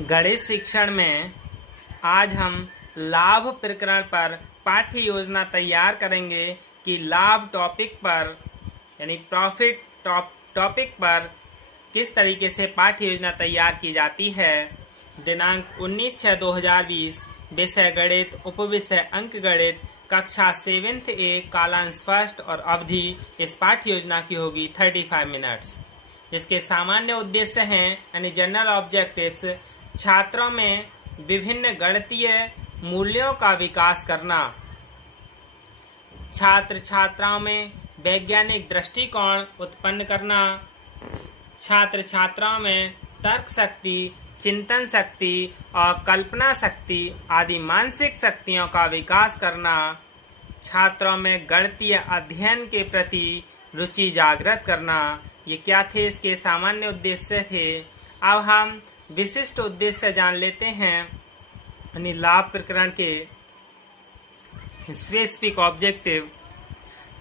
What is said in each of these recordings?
गणित शिक्षण में आज हम लाभ प्रकरण पर पाठ्य योजना तैयार करेंगे कि लाभ टॉपिक पर यानी प्रॉफिट टॉपिक पर किस तरीके से पाठ्य योजना तैयार की जाती है। दिनांक 19/6/2020, विषय गणित, उपविषय अंक गणित, कक्षा 7th A, कालांश फर्स्ट और अवधि इस पाठ्य योजना की होगी 35 मिनट्स। इसके सामान्य उद्देश्य हैं यानी जनरल ऑब्जेक्टिव्स, छात्रों में विभिन्न गणितीय मूल्यों का विकास करना, छात्र छात्राओं में वैज्ञानिक दृष्टिकोण उत्पन्न करना, छात्र छात्राओं में तर्क शक्ति, चिंतन शक्ति और कल्पना शक्ति आदि मानसिक शक्तियों का विकास करना, छात्रों में गणितीय अध्ययन के प्रति रुचि जागृत करना। ये क्या थे? इसके सामान्य उद्देश्य थे। अब हम विशिष्ट उद्देश्य जान लेते हैं यानी लाभ प्रकरण के स्पेसिफिक ऑब्जेक्टिव।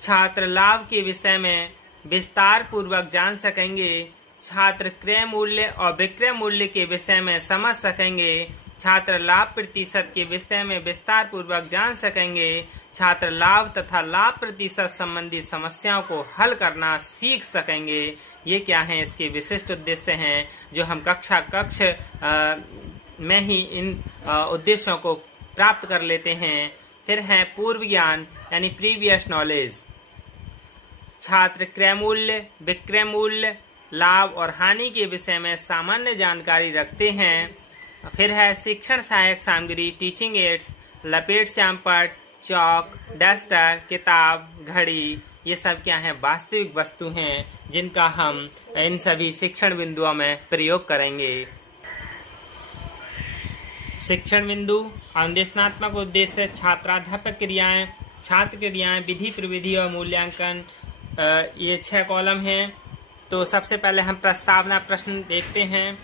छात्र लाभ के विषय में विस्तार पूर्वक जान सकेंगे, छात्र क्रय मूल्य और विक्रय मूल्य के विषय में समझ सकेंगे, छात्र लाभ प्रतिशत के विषय में विस्तार पूर्वक जान सकेंगे, छात्र लाभ तथा लाभ प्रतिशत संबंधी समस्याओं को हल करना सीख सकेंगे। ये क्या हैं? इसके विशिष्ट उद्देश्य हैं जो हम कक्ष में ही इन उद्देश्यों को प्राप्त कर लेते हैं। फिर है पूर्व ज्ञान यानी प्रीवियस नॉलेज। छात्र क्रय मूल्य, विक्रय मूल्य, लाभ और हानि के विषय में सामान्य जानकारी रखते हैं। फिर है शिक्षण सहायक सामग्री, टीचिंग एड्स, लपेट श्यामपट्ट, चौक, डस्टर, किताब, घड़ी, ये सब क्या है? वास्तविक वस्तु हैं जिनका हम इन सभी शिक्षण बिंदुओं में प्रयोग करेंगे। शिक्षण बिंदु, अनुदेशनात्मक उद्देश्य, छात्राध्यापक क्रियाएं, छात्र क्रियाएं, विधि प्रविधि और मूल्यांकन, ये 6 कॉलम हैं। तो सबसे पहले हम प्रस्तावना प्रश्न देखते हैं।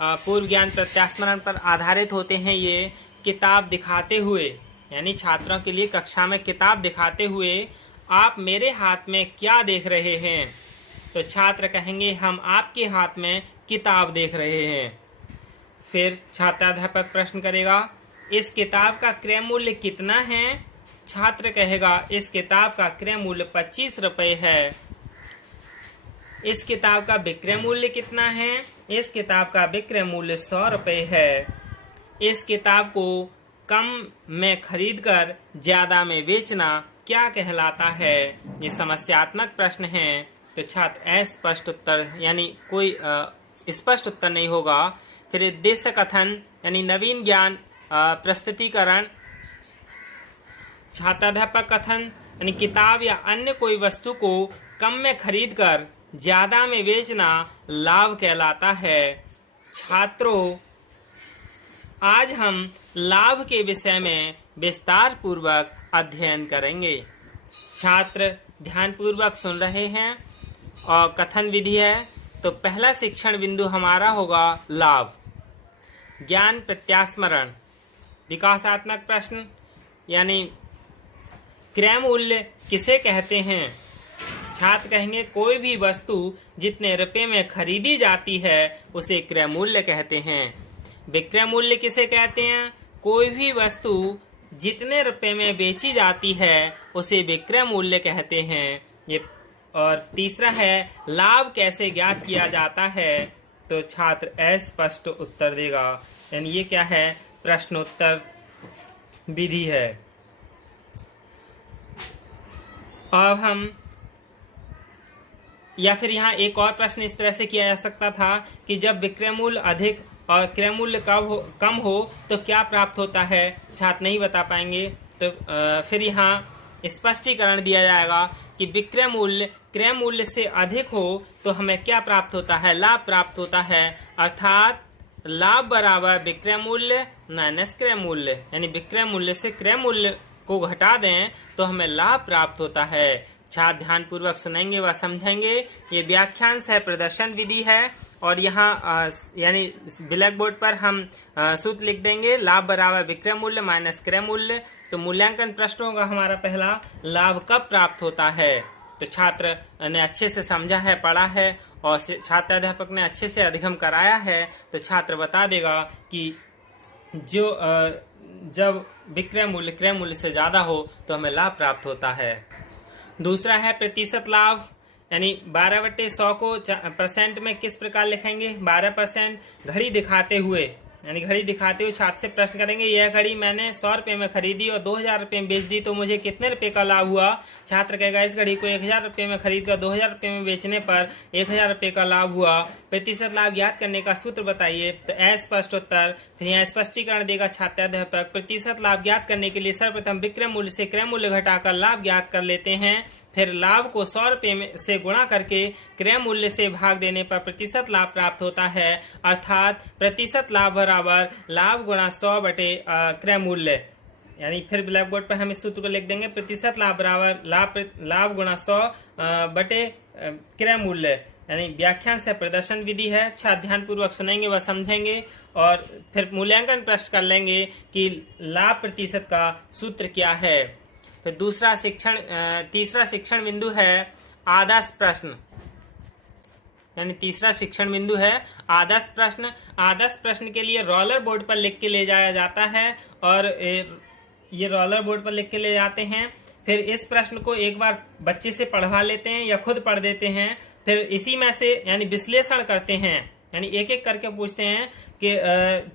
पूर्व ज्ञान प्रत्यास्मरण पर आधारित होते हैं। ये किताब दिखाते हुए यानी छात्रों के लिए कक्षा में किताब दिखाते हुए आप मेरे हाथ में क्या देख रहे हैं? तो छात्र कहेंगे हम आपके हाथ में किताब देख रहे हैं। फिर छात्राध्यापक प्रश्न करेगा इस किताब का क्रय मूल्य कितना है? छात्र कहेगा इस किताब का क्रय मूल्य 25 रुपये है। इस किताब का विक्रय मूल्य कितना है? इस किताब का विक्रय मूल्य 100 रुपये है। इस किताब को कम में खरीदकर ज्यादा में बेचना क्या कहलाता है? ये समस्यात्मक प्रश्न हैं। तो छात्र अस्पष्ट उत्तर यानी कोई स्पष्ट उत्तर नहीं होगा। फिर उद्देश्य कथन यानी नवीन ज्ञान प्रस्तुतिकरण, छात्राध्यापक कथन यानी किताब या अन्य कोई वस्तु को कम में खरीदकर ज्यादा में बेचना लाभ कहलाता है। छात्रों, आज हम लाभ के विषय में विस्तार पूर्वक अध्ययन करेंगे। छात्र ध्यानपूर्वक सुन रहे हैं और कथन विधि है। तो पहला शिक्षण बिंदु हमारा होगा लाभ। ज्ञान प्रत्यास्मरण, विकासात्मक प्रश्न यानी क्रय मूल्य किसे कहते हैं? छात्र कहेंगे कोई भी वस्तु जितने रुपए में खरीदी जाती है उसे क्रय मूल्य कहते हैं। विक्रय मूल्य किसे कहते हैं? कोई भी वस्तु जितने रुपए में बेची जाती है उसे विक्रय मूल्य कहते हैं। ये और तीसरा है लाभ कैसे ज्ञात किया जाता है? तो छात्र अस्पष्ट उत्तर देगा यानी ये क्या है? प्रश्नोत्तर विधि है। अब हम या फिर यहाँ एक और प्रश्न इस तरह से किया जा सकता था कि जब विक्रय मूल्य अधिक और क्रय मूल्य कम हो तो क्या प्राप्त होता है? छात्र नहीं बता पाएंगे। तो फिर यहाँ स्पष्टीकरण दिया जाएगा कि विक्रय मूल्य क्रय मूल्य से अधिक हो तो हमें क्या प्राप्त होता है? लाभ प्राप्त होता है। अर्थात लाभ बराबर विक्रय मूल्य माइनस क्रय मूल्य, यानी विक्रय मूल्य से क्रय मूल्य को घटा दें तो हमें लाभ प्राप्त होता है। छात्र ध्यान पूर्वक सुनेंगे व समझेंगे। ये व्याख्यांश है, प्रदर्शन विधि है और यहाँ यानी ब्लैक बोर्ड पर हम सूत्र लिख देंगे लाभ बराबर विक्रय मूल्य माइनस क्रय मूल्य। तो मूल्यांकन प्रश्न होगा हमारा पहला, लाभ कब प्राप्त होता है? तो छात्र ने अच्छे से समझा है, पढ़ा है और छात्र अध्यापक ने अच्छे से अधिगम कराया है तो छात्र बता देगा कि जो जब विक्रय मूल्य क्रय मूल्य से ज़्यादा हो तो हमें लाभ प्राप्त होता है। दूसरा है प्रतिशत लाभ, यानी 12/100 को परसेंट में किस प्रकार लिखेंगे। 12% घड़ी दिखाते हुए, यानी घड़ी दिखाते हुए छात्र से प्रश्न करेंगे, यह घड़ी मैंने 100 रुपये में खरीदी और 2000 रुपये में बेच दी तो मुझे कितने रुपए का लाभ हुआ। छात्र कहेगा इस घड़ी को 1000 रुपये में खरीद कर 2000 रुपये में बेचने पर 1000 रुपये का लाभ हुआ। प्रतिशत लाभ ज्ञात करने का सूत्र बताइए। तो अस्पष्ट उत्तर, फिर यहाँ स्पष्टीकरण देगा छात्राध्यापक। प्रतिशत लाभ ज्ञात करने के लिए सर्वप्रथम विक्रय मूल्य से क्रय मूल्य घटाकर लाभ ज्ञात कर लेते हैं, फिर लाभ को 100 रुपये से गुणा करके क्रय मूल्य से भाग देने पर प्रतिशत लाभ प्राप्त होता है। अर्थात प्रतिशत लाभ बराबर लाभ गुणा 100 बटे क्रय मूल्य। यानी फिर ब्लैक बोर्ड पर हम इस सूत्र को लिख देंगे, प्रतिशत लाभ बराबर लाभ गुणा 100 बटे क्रय मूल्य। यानी व्याख्यान से प्रदर्शन विधि है, छात्र ध्यानपूर्वक सुनेंगे व समझेंगे और फिर मूल्यांकन प्रश्न कर लेंगे कि लाभ प्रतिशत का सूत्र क्या है। फिर तीसरा शिक्षण बिंदु है आदर्श प्रश्न, यानी तीसरा शिक्षण बिंदु है आदर्श प्रश्न। आदर्श प्रश्न के लिए रोलर बोर्ड पर लिख के ले जाया जाता है और ये रोलर बोर्ड पर लिख के ले जाते हैं। फिर इस प्रश्न को एक बार बच्चे से पढ़वा लेते हैं या खुद पढ़ देते हैं, फिर इसी में से यानी विश्लेषण करते हैं, यानी एक एक करके पूछते हैं कि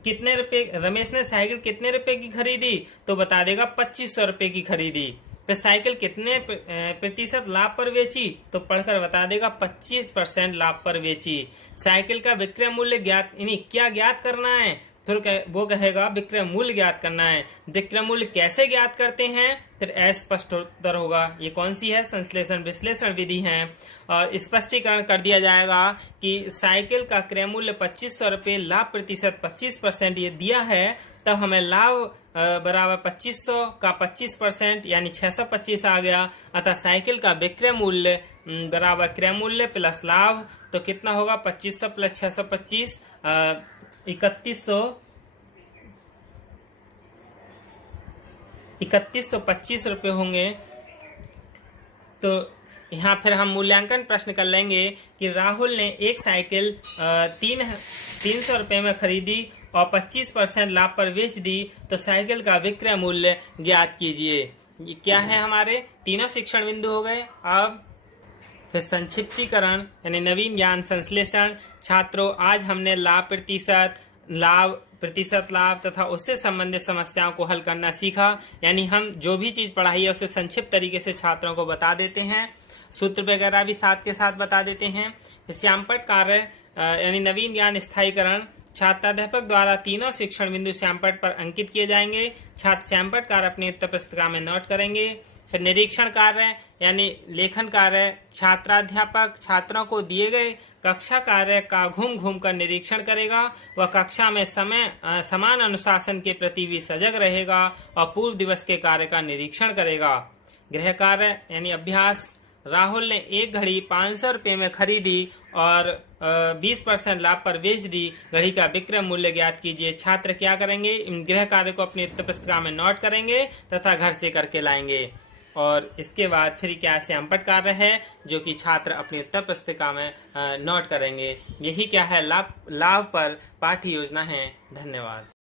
कितने रुपए रमेश ने साइकिल कितने रुपए की खरीदी, तो बता देगा 2500 रुपए की खरीदी। फिर साइकिल कितने प्रतिशत लाभ पर बेची, तो पढ़कर बता देगा 25% लाभ पर बेची। साइकिल का विक्रय मूल्य ज्ञात, यानी क्या ज्ञात करना है, फिर वो कहेगा विक्रय मूल्य ज्ञात करना है। विक्रय मूल्य कैसे ज्ञात करते हैं, फिर अस्पष्ट उत्तर होगा। ये कौन सी है, संश्लेषण विश्लेषण विधि है। और स्पष्टीकरण कर दिया जाएगा कि साइकिल का क्रय मूल्य 2500 रुपये, लाभ प्रतिशत 25% ये दिया है, तब हमें लाभ बराबर 2500 का 25% यानी 625 आ गया। अतः साइकिल का विक्रय मूल्य बराबर क्रय मूल्य प्लस लाभ, तो कितना होगा 2500 प्लस 625 3125 रुपये होंगे। तो यहाँ फिर हम मूल्यांकन प्रश्न कर लेंगे कि राहुल ने एक साइकिल 300 रुपये में खरीदी और 25% लाभ पर बेच दी, तो साइकिल का विक्रय मूल्य ज्ञात कीजिए। ये क्या है, हमारे तीनों शिक्षण बिंदु हो गए। अब फिर संक्षिप्तीकरण यानी नवीन ज्ञान संश्लेषण। छात्रों, आज हमने प्रतिशत लाभ तथा उससे संबंधित समस्याओं को हल करना सीखा। यानी हम जो भी चीज पढ़ाई है उसे संक्षिप्त तरीके से छात्रों को बता देते हैं, सूत्र वगैरह भी साथ के साथ बता देते हैं। श्यामपट्ट कार्य यानी नवीन ज्ञान स्थायीकरण, छात्राध्यापक द्वारा तीनों शिक्षण बिंदु श्यामपट्ट पर अंकित किए जाएंगे। छात्र श्यामपट्ट कार्य अपनी उत्तर पुस्तिका में नोट करेंगे। फिर निरीक्षण कार्य यानी लेखन कार्य, छात्राध्यापक छात्रों को दिए गए कक्षा कार्य का घूम घूम कर निरीक्षण करेगा। वह कक्षा में समान अनुशासन के प्रति भी सजग रहेगा और पूर्व दिवस के कार्य का निरीक्षण करेगा। गृह कार्य यानी अभ्यास, राहुल ने एक घड़ी 500 रुपये में खरीदी और 20% लाभ पर बेच दी। घड़ी का विक्रय मूल्य ज्ञात कीजिए। छात्र क्या करेंगे, इन गृह कार्य को अपनी उत्तर पुस्तिका में नोट करेंगे तथा घर से करके लाएंगे। और इसके बाद फिर क्या श्यामपट्ट कार्य है जो कि छात्र अपनी उत्तर पुस्तिका में नोट करेंगे। यही क्या है लाभ पर पाठ्य योजना है। धन्यवाद।